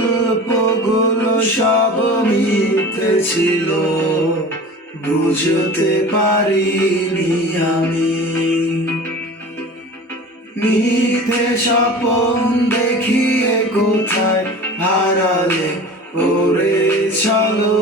গল্পগুলো সব মিথ্যে ছিল, বুঝতে পারিনি আমি। মিথ্যে স্বপ্ন দেখিয়ে কোথায় হারালে ওরে চলো